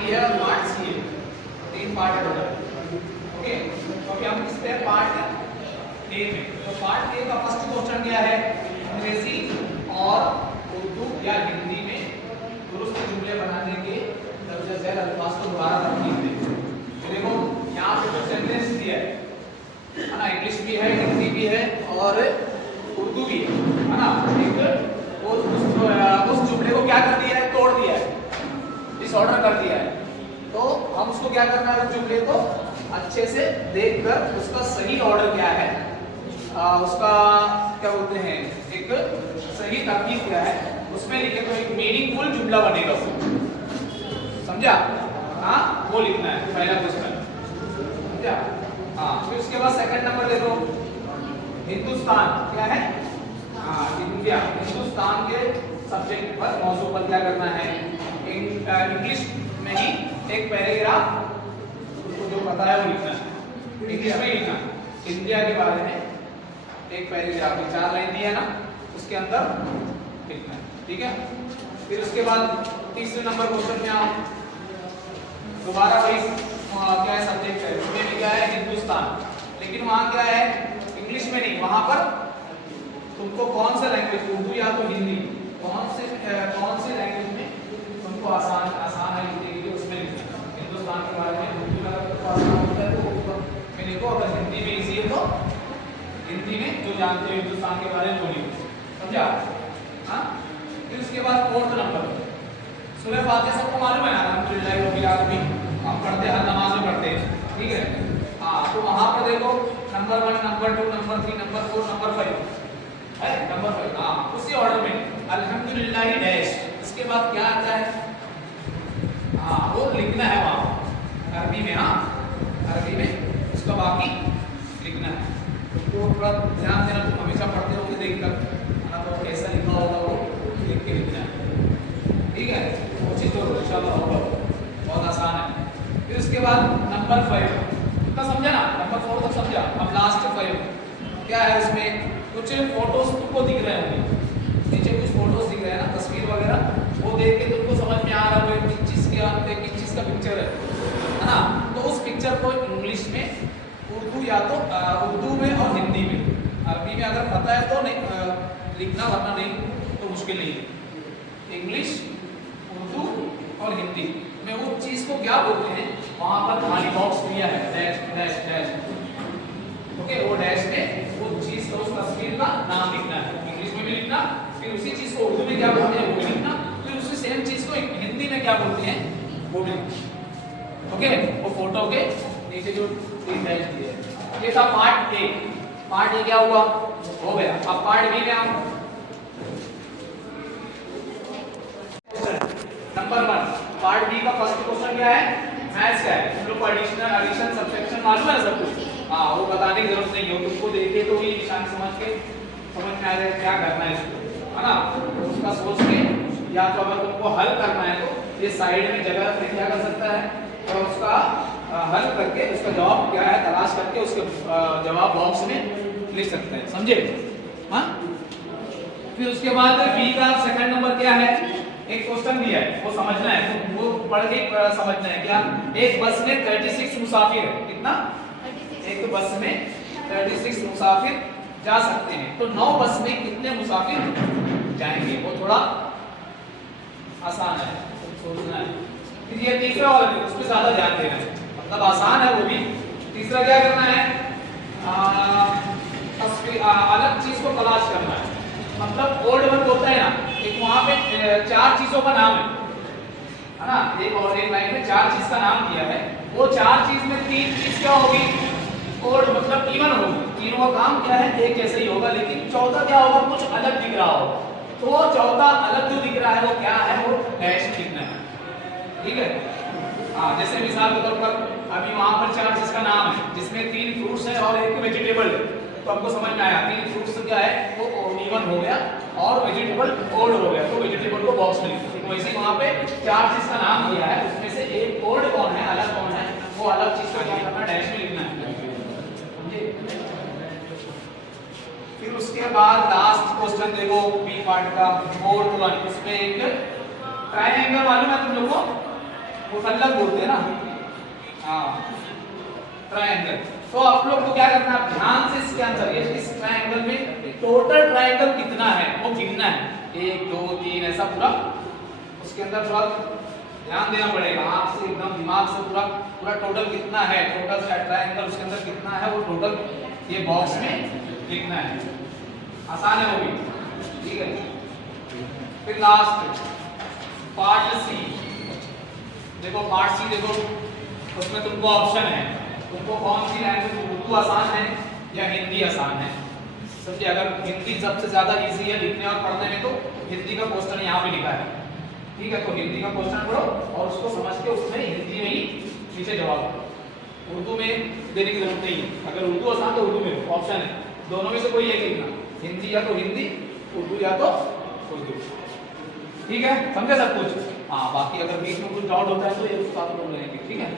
B है और part सी है, 3 पार्ट है टोटल। ओके, तो अभी हम किस पे पार्ट ए में। तो पार्ट ए का फर्स्ट क्वेश्चन क्या है, अंग्रेजी और उर्दू या हिंदी में दुरुस्त जुमले बनाने के दर्ज झेल अल्फाज को दोबारा तरकीब दें। तो देखो यहाँ पे जो सेंटेंस दिया है ना, इंग्लिश भी है, हिंदी भी है और उर्दू भी है ना। एक उस जुमले को क्या कर दिया है, तोड़ दिया है, डिसऑर्डर कर दिया है। तो हम उसको क्या करना है, उस जुमले को अच्छे से देखकर उसका सही ऑर्डर क्या है, उसका क्या बोलते हैं, एक सही तरकीब क्या है उसमें लिखे तो एक मीनिंगफुल जुमला बनेगा वो, समझा? हाँ, वो लिखना है पहला क्वेश्चन, समझा? हाँ, फिर उसके बाद सेकंड नंबर देखो, हिंदुस्तान क्या है, हाँ इंडिया, हिंदुस्तान के सब्जेक्ट पर मौजू पर क्या करना है, इंग्लिश में ही एक पैराग्राफ उसको जो पता है वो लिखना है, इंग्लिश में लिखना, इंडिया के बारे में एक पैराग्राफ 4 लाइन दी है ना, उसके अंदर लिखना है, ठीक है। फिर उसके बाद तीसरे नंबर क्वेश्चन में आप दोबारा वही क्या है सब्जेक्ट है, उसमें भी क्या है हिंदुस्तान, लेकिन वहाँ क्या है इंग्लिश में नहीं, वहाँ पर तुमको कौन सा लैंग्वेज, उर्दू या तो हिंदी, कौन से लैंग्वेज में तुमको आसान है लिखने के लिए उसमें लिखना है। हिंदुस्तान के बारे में उर्दू में अगर तुमको आसान होता है तो ऊपर में लिखो, अगर हिंदी में इजी है तो हिंदी में जो जानते हो हिंदुस्तान के बारे में वो लिखो, समझा? हाँ, फिर उसके बाद फोर्थ नंबर सूरह फातिहा सबको मालूम है, अल्हम्दुलिल्लाह रब्बिल आलमीन, हम पढ़ते हैं, हर नमाज में पढ़ते हैं, ठीक है। हाँ, तो वहाँ पर देखो number 1, number 2, number 3, number 4, number 5 है, नंबर 5, हाँ उसी ऑर्डर में अल्हम्दुलिल्लाह डैश, इसके बाद क्या आता है, हाँ वो लिखना है वहाँ अरबी में, हाँ अरबी में उसका बाकी लिखना है। तो थोड़ा ध्यान देना, तुम हमेशा पढ़ते रहोगे देखकर ना, तो कैसा लिखा होगा वो लिख के लिखना है, ठीक है। वो चीज़ तो इंशाल्लाह होगा, बहुत आसान है। फिर उसके बाद नंबर 5 इतना समझा ना, नंबर 4 तक समझा, अब लास्ट 5 क्या है, उसमें कुछ फोटोज तुमको दिख रहे होंगे, नीचे कुछ फोटोज दिख रहे हैं ना, तस्वीर वगैरह, वो देख के तुमको समझ में आ रहा है किस चीज़ का पिक्चर है ना। तो उस पिक्चर को इंग्लिश में, उर्दू या तो उर्दू में और हिंदी में, अरबी में अगर पता है तो नहीं लिखना, वरना नहीं तो मुश्किल नहीं है। इंग्लिश, उर्दू और हिंदी में वो चीज़ को क्या बोलते हैं, वहाँ पर खाली बॉक्स दिया है, डैश डैश डैश, ओके, वो डैश में वो चीज़ का, उस तस्वीर का नाम लिखना है, इंग्लिश में भी लिखना, फिर उसी चीज़ को उर्दू में क्या बोलते हैं वो भी लिखना, फिर उसी सेम चीज़ को हिंदी में क्या बोलते हैं वो भी लिखना, ओके। वो फोटो के नीचे जो 3 डैश दिए हैं, ये था पार्ट ए। पार्ट ए क्या हुआ, हो गया। अब पार्ट बी में हम नंबर 1 पार्ट बी का फर्स्ट क्वेश्चन क्या है, मैथ्स का है। तुम लोग को एडिशन सब्ट्रैक्शन मालूम है सब कुछ, हाँ वो बताने की जरूरत नहीं है, तुमको देखे तो ही निशान समझ में आ जाए क्या करना है इसको, है ना। उसका सोच के, या तो अगर तुमको हल करना है तो ये साइड में जगह पे क्या कर सकता है, और उसका हल करके उसका जवाब क्या है तलाश करके उसके जवाब बॉक्स में लिख सकते हैं, समझे? हाँ, फिर उसके बाद बी का सेकंड नंबर क्या है, एक क्वेश्चन दिया है वो समझना है, तो वो पढ़ के समझना है क्या, एक बस में 36 मुसाफिर है, कितना, एक बस में 36 मुसाफिर जा सकते हैं, तो 9 बस में कितने मुसाफिर जाएंगे, वो थोड़ा आसान है, तो सोचना है। फिर ये तीसरा वाला उस पर ज्यादा ध्यान देना है, मतलब आसान है वो भी। तीसरा क्या करना है, अलग चीज को तलाश करना है, मतलब ओल्ड वर्ड होता है ना, एक वहां पे 4 चीजों का नाम है ना, एक और एक लाइन में 4 चीज का नाम दिया है, वो 4 चीज में 3 चीज क्या होगी, ओल्ड मतलब इवन होगी, तीनों का काम क्या है एक जैसे ही होगा, लेकिन चौथा क्या होगा, कुछ अलग दिख रहा होगा, तो चौथा अलग जो दिख रहा है वो क्या है, वो डैश लिखना है, ठीक है। हाँ, जैसे मिसाल के तौर पर अभी वहां पर 4 चीज का नाम है, जिसमें 3 फ्रूट्स है और एक वेजिटेबल है, तो हमको समझ में आया 3 फ्रूट्स क्या है वो इवन हो गया और वेजिटेबल ओल्ड हो गया, तो वेजिटेबल को बॉक्स में लिखो। तो वैसे वहां पे 4 चीज का नाम दिया है, उसमें से एक ओल्ड कौन है, अलग कौन है, वो अलग चीज को क्या करना, डैश में लिखना है, समझे? फिर उसके बाद लास्ट क्वेश्चन देखो बी पार्ट का, फोर्थ वन, उसमें एक ट्रायंगल मालूम है तुम लोगों को, मुसल्लस बोलते हैं ना, हाँ ट्रायंगल। तो आप लोग को क्या करना है, ध्यान से इसके आंसर, ये इस ट्रायंगल में टोटल ट्रायंगल कितना है वो गिनना है, 1 2 3 ऐसा पूरा, उसके अंदर थोड़ा ध्यान देना पड़ेगा आपसे, एकदम दिमाग से पूरा पूरा टोटल कितना है, टोटल ट्रायंगल उसके अंदर कितना है वो टोटल ये बॉक्स में लिखना है। आसान है वो भी, ठीक है। फिर लास्ट पार्ट सी, देखो पार्ट सी देखो, उसमें तुमको ऑप्शन है, तुमको कौन सी लैंग्वेज, उर्दू आसान है या हिंदी आसान है, समझे। अगर हिंदी सबसे ज्यादा इजी है लिखने और पढ़ने में तो हिंदी का क्वेश्चन यहाँ पे लिखा है, ठीक है। तो हिंदी का क्वेश्चन पढ़ो और उसको समझ के उसमें हिंदी में ही नीचे जवाब दो, उर्दू में देने की जरूरत नहीं है। अगर उर्दू आसान तो उर्दू में ऑप्शन है, दोनों में से कोई एक लिखना, हिंदी या तो हिंदी, उर्दू या तो उर्दू, ठीक है। समझे सब कुछ, हाँ। बाकी अगर बीच में कुछ डाउट होता है तो ये साथ बोल लेंगे, ठीक है।